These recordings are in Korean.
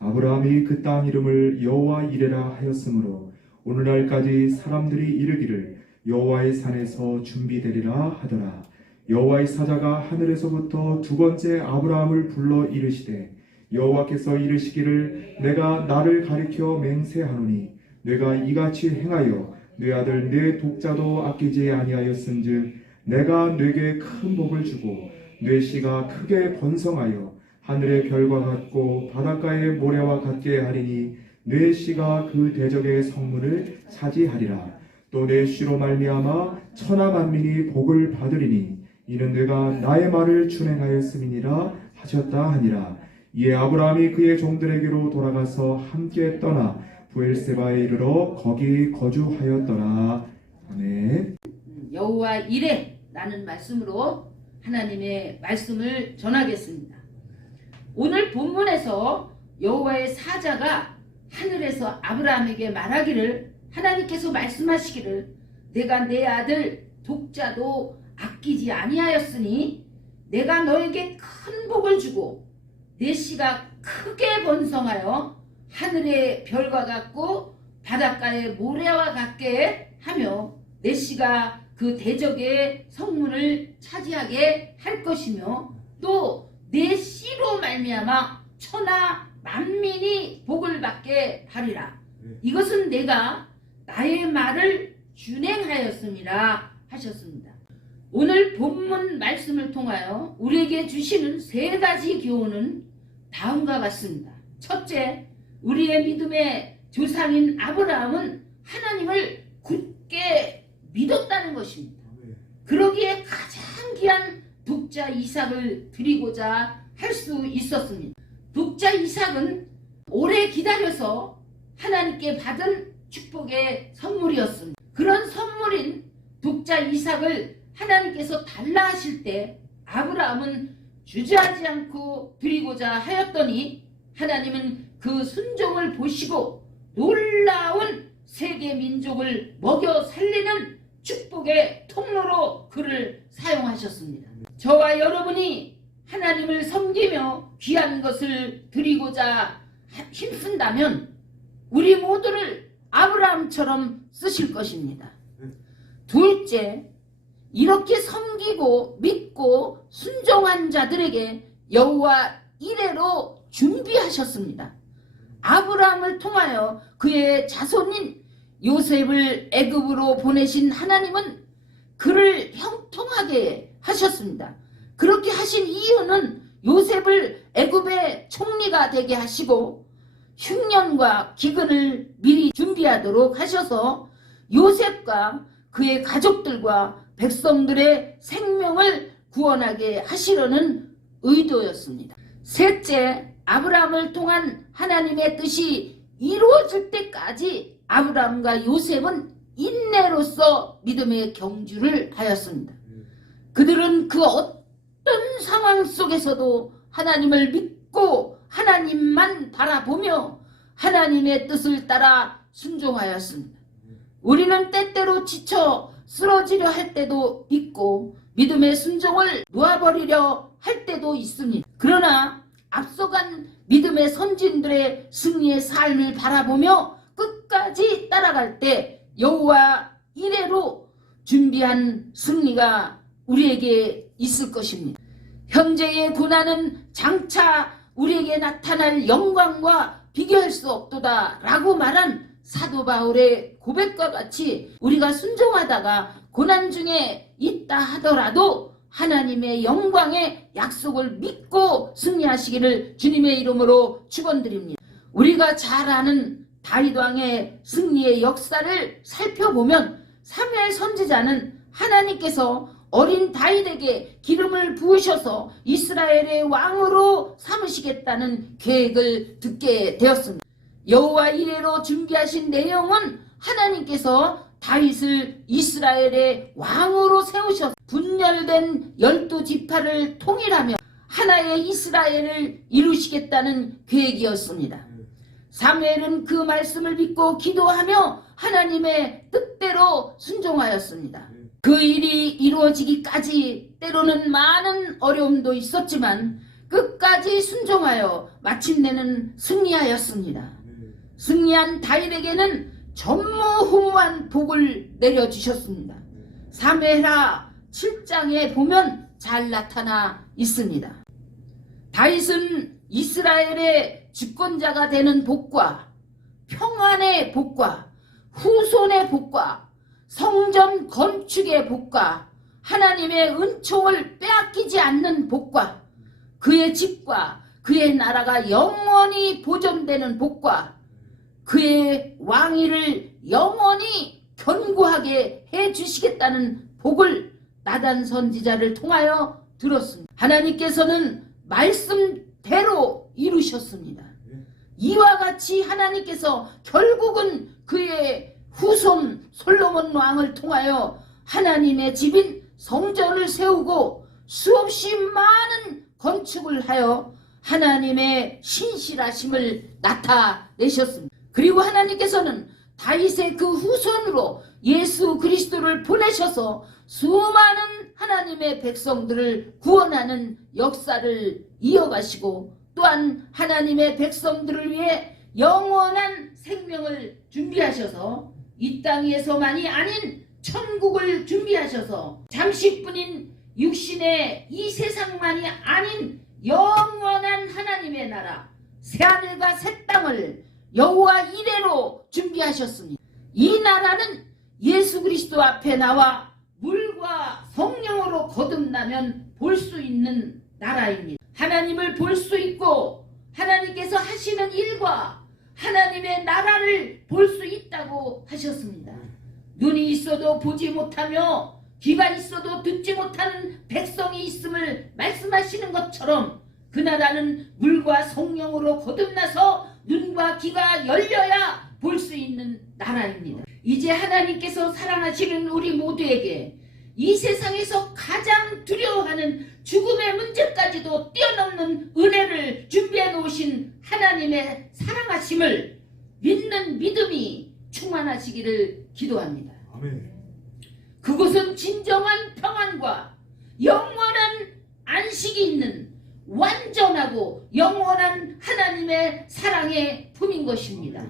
아브라함이 그 땅 이름을 여호와 이레라 하였으므로 오늘날까지 사람들이 이르기를 여호와의 산에서 준비되리라 하더라. 여호와의 사자가 하늘에서부터 두 번째 아브라함을 불러 이르시되 여호와께서 이르시기를 내가 나를 가리켜 맹세하노니 내가 이같이 행하여 내 아들 내 독자도 아끼지 아니하였은즉 내가 네게 큰 복을 주고 네 씨가 크게 번성하여 하늘의 별과 같고 바닷가의 모래와 같게 하리니 네 씨가 그 대적의 성문을 차지하리라. 또 내 씨로 말미암아 천하 만민이 복을 받으리니 이는 내가 나의 말을 준행하였음이니라 하셨다 하니라. 이에 아브라함이 그의 종들에게로 돌아가서 함께 떠나 부엘세바에 이르러 거기 거주하였더라. 아멘. 여호와 이레라는 말씀으로 하나님의 말씀을 전하겠습니다. 오늘 본문에서 여호와의 사자가 하늘에서 아브라함에게 말하기를, 하나님께서 말씀하시기를 내가 내 아들 독자도 아끼지 아니하였으니 내가 너에게 큰 복을 주고 내 씨가 크게 번성하여 하늘의 별과 같고 바닷가의 모래와 같게 하며 내 씨가 그 대적의 성문을 차지하게 할 것이며 또 내 씨로 말미암아 천하 만민이 복을 받게 하리라. 이것은 내가 나의 말을 준행하였음이라 하셨습니다. 오늘 본문 말씀을 통하여 우리에게 주시는 세 가지 교훈은 다음과 같습니다. 첫째, 우리의 믿음의 조상인 아브라함은 하나님을 굳게 믿었다는 것입니다. 그러기에 가장 귀한 독자 이삭을 드리고자 할 수 있었습니다. 독자 이삭은 오래 기다려서 하나님께 받은 축복의 선물이었습니다. 그런 선물인 독자 이삭을 하나님께서 달라 하실 때 아브라함은 주저하지 않고 드리고자 하였더니 하나님은 그 순종을 보시고 놀라운 세계 민족을 먹여 살리는 축복의 통로로 그를 사용하셨습니다. 저와 여러분이 하나님을 섬기며 귀한 것을 드리고자 힘쓴다면 우리 모두를 아브라함처럼 쓰실 것입니다. 둘째, 이렇게 섬기고 믿고 순종한 자들에게 여호와 이레로 준비하셨습니다. 아브라함을 통하여 그의 자손인 요셉을 애굽으로 보내신 하나님은 그를 형통하게 하셨습니다. 그렇게 하신 이유는 요셉을 애굽의 총리가 되게 하시고 흉년과 기근을 미리 준비하도록 하셔서 요셉과 그의 가족들과 백성들의 생명을 구원하게 하시려는 의도였습니다. 셋째, 아브라함을 통한 하나님의 뜻이 이루어질 때까지 아브라함과 요셉은 인내로서 믿음의 경주를 하였습니다. 그들은 그 어떤 상황 속에서도 하나님을 믿고 하나님만 바라보며 하나님의 뜻을 따라 순종하였습니다. 우리는 때때로 지쳐 쓰러지려 할 때도 있고 믿음의 순종을 놓아버리려 할 때도 있습니다. 그러나 앞서간 믿음의 선진들의 승리의 삶을 바라보며 끝까지 따라갈 때 여호와 이레로 준비한 승리가 우리에게 있을 것입니다. 현재의 고난은 장차 우리에게 나타날 영광과 비교할 수 없도다 라고 말한 사도 바울의 고백과 같이 우리가 순종하다가 고난 중에 있다 하더라도 하나님의 영광의 약속을 믿고 승리하시기를 주님의 이름으로 축원드립니다. 우리가 잘 아는 다윗 왕의 승리의 역사를 살펴보면 사무엘 선지자는 하나님께서 어린 다윗에게 기름을 부으셔서 이스라엘의 왕으로 삼으시겠다는 계획을 듣게 되었습니다. 여호와 이레로 준비하신 내용은 하나님께서 다윗을 이스라엘의 왕으로 세우셔서 분열된 12지파를 통일하며 하나의 이스라엘을 이루시겠다는 계획이었습니다. 사무엘은 그 말씀을 믿고 기도하며 하나님의 뜻대로 순종하였습니다. 그 일이 이루어지기까지 때로는 많은 어려움도 있었지만 끝까지 순종하여 마침내는 승리하였습니다. 승리한 다윗에게는 전무후무한 복을 내려주셨습니다. 사무엘하 7장에 보면 잘 나타나 있습니다. 다윗은 이스라엘의 집권자가 되는 복과 평안의 복과 후손의 복과 성전 건축의 복과 하나님의 은총을 빼앗기지 않는 복과 그의 집과 그의 나라가 영원히 보존되는 복과 그의 왕위를 영원히 견고하게 해주시겠다는 복을 나단 선지자를 통하여 들었습니다. 하나님께서는 말씀대로 이루셨습니다. 이와 같이 하나님께서 결국은 그의 후손 솔로몬 왕을 통하여 하나님의 집인 성전을 세우고 수없이 많은 건축을 하여 하나님의 신실하심을 나타내셨습니다. 그리고 하나님께서는 다윗의 그 후손으로 예수 그리스도를 보내셔서 수많은 하나님의 백성들을 구원하는 역사를 이어가시고 또한 하나님의 백성들을 위해 영원한 생명을 준비하셔서 이 땅에서만이 아닌 천국을 준비하셔서 잠시뿐인 육신의 이 세상만이 아닌 영원한 하나님의 나라 새하늘과 새 땅을 여호와 이레로 준비하셨습니다. 이 나라는 예수 그리스도 앞에 나와 물과 성령으로 거듭나면 볼 수 있는 나라입니다. 하나님을 볼 수 있고 하나님께서 하시는 일과 하나님의 나라를 볼 수 있다고 하셨습니다. 눈이 있어도 보지 못하며 귀가 있어도 듣지 못하는 백성이 있음을 말씀하시는 것처럼 그 나라는 물과 성령으로 거듭나서 눈과 귀가 열려야 볼 수 있는 나라입니다. 이제 하나님께서 사랑하시는 우리 모두에게 이 세상에서 가장 두려워하는 죽음의 문제까지도 뛰어넘는 은혜를 준비해 놓으신 하나님의 사랑하심을 믿는 믿음이 충만하시기를 기도합니다. 아멘. 그곳은 진정한 평안과 영원한 안식이 있는 완전하고 영원한 하나님의 사랑의 품인 것입니다.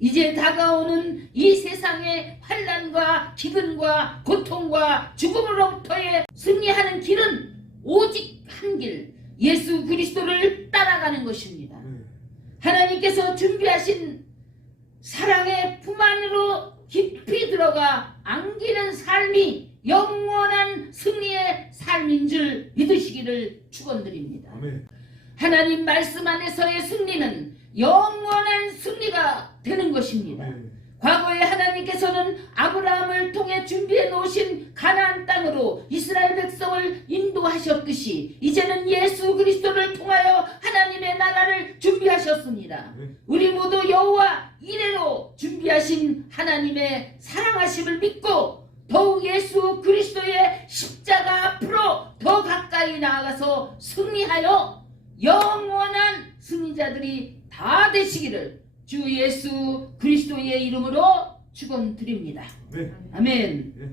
이제 다가오는 이 세상의 환난과 기근과 고통과 죽음으로부터의 승리하는 길은 오직 한 길, 예수 그리스도를 따라가는 것입니다. 하나님께서 준비하신 사랑의 품 안으로 깊이 들어가 안기는 삶이 영원한 승리의 삶인 줄 믿으시기를 축원드립니다. 아멘. 하나님 말씀 안에서의 승리는 영원한 승리가 되는 것입니다. 과거에 하나님께서는 아브라함을 통해 준비해 놓으신 가나안 땅으로 이스라엘 백성을 인도하셨듯이 이제는 예수 그리스도를 통하여 하나님의 나라를 준비하셨습니다. 우리 모두 여호와 이레로 준비하신 하나님의 사랑하심을 믿고 더욱 예수 그리스도의 십자가 앞으로 더 가까이 나아가서 승리하여 영원한 승리자들이 다 되시기를 주 예수 그리스도의 이름으로 축원드립니다. 네. 아멘. 네.